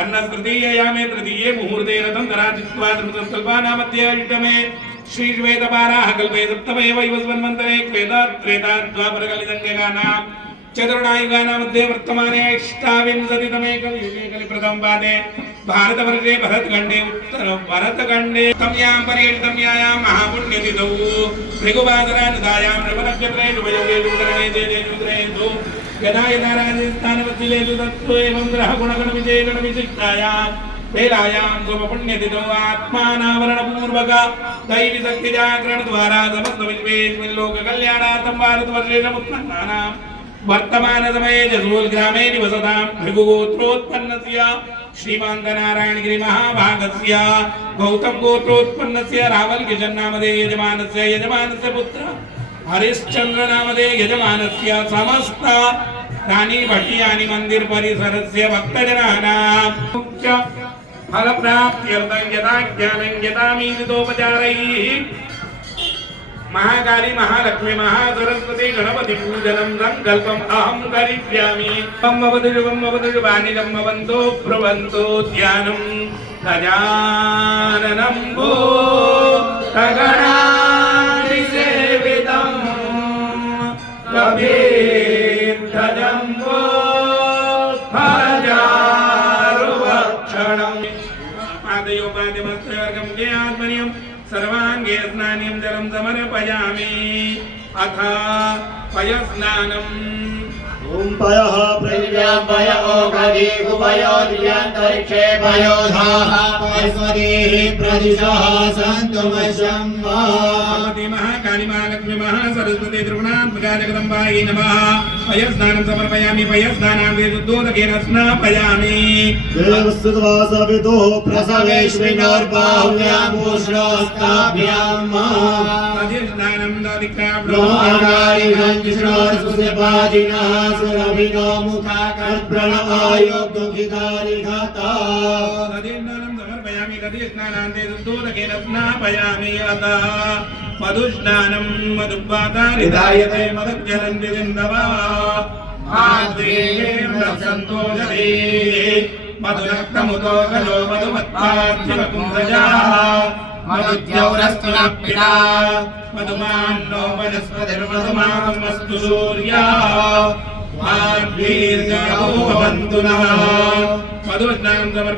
अन्नस्तृतीययामे तृतीये मुहूर्ते रथं धराजित्वा धृतसंकल्पानामध्येष्टमे श्रीश्वेतपाराः कल्पे सप्तमे वैवस्वन्मन्तरे त्रेता द्वापरकलिसंज्ञकानां चतुर्णायुगानामध्ये वर्तमाने अष्टाविंशतितमे कलियुगे कलिप्रथम पादे भारतवर्षे भरतखण्डे उत्तर भरतखण्डे तम्यां पर्यटम्यायां महापुण्यतिथौ भृगुवासरानुदायां नवनक्षत्रे शुभयोगे शुभकरणे जये शुभकरेषु यदा यदा राजस्थानवत्सिलेषु तत्तु एवं ग्रहगुणगणविजयगणविशिष्टायां वेलायां शुभपुण्यतिथौ आत्मानावरणपूर्वक दैवीशक्तिजागरणद्वारा समस्तविश्वेऽस्मिन् लोककल्याणार्थं भारतवर्षेषमुत्पन्नानां वर्तमान समये जसूल ग्रामे निवसतां भृगुगोत्रोत्पन्नस्य श्रीमान्तनारायणगिरि महाभागस्य गौतम गोत्रोत्पन्नस्य रावल किशन नामधेय यजमानस्य पुत्र हरिश्चंद्र नामधेय यजमानस्य समस्त रानी भट्टियानि मंदिर परिसरस्य भक्तजनानां फलप्राप्त्यर्थं यदा ज्ञानं यदामीदितोपचारैः महाकाली महालक्ष्मी महासरस्वती गणपति पूजनं संकल्पम अहं करिष्यामि वाणिजं भवन्तो ब्रुवन्तो ध्यानं गजाननं भूतगणाधिसेवितं कपिध्वजं भजारुभक्षणं पादयो पादमस्तवर्गं जयात्मनियं सर्वांगे स्नानं जलं समर्पयामि अथ पयस्नानम् ओम पयः पृथिव्यां पय ओघरी उपयो दिव्यान्तरिक्षे पयो धाः परस्वतीः प्रदिशः सन्तु वशं वा भगवती महाकाली महालक्ष्मी महासरस्वती त्रिगुणात्मिका जगदम्बायै नमः पयस्नानं समर्पयामि पयस्नानान्ते शुद्धोदकेन स्नापयामि देवस्तुतवासविदुः प्रसवेश्विनोर्बाहुव्यां पूष्णोस्ताभ्यां अधिष्ठानं दधिकाब्रोहाकारिघञ्जिष्णोर्सुसेपाजिनः सुरभिनो मुखाकर्प्रण आयोग्यभिकारिघता अधिष्ठानं समर्पयामि अधिष्ठानान्ते शुद्धोदकेन स्नापयामि अतः मधुस्नानं मधुपातारिदायते मदज्जलन्ति सिन्धवः माद्रीयेण सन्तोषते मधुरक्तमुतो गलो मधुमत्पार्थिवकुम्भजाः मधुद्यौरस्तु नः पिता मधुमान्नो वनस्पतिर्मधुमानमस्तु सूर्यः माद्वीर्गो भवन्तु नः मधुस्नानं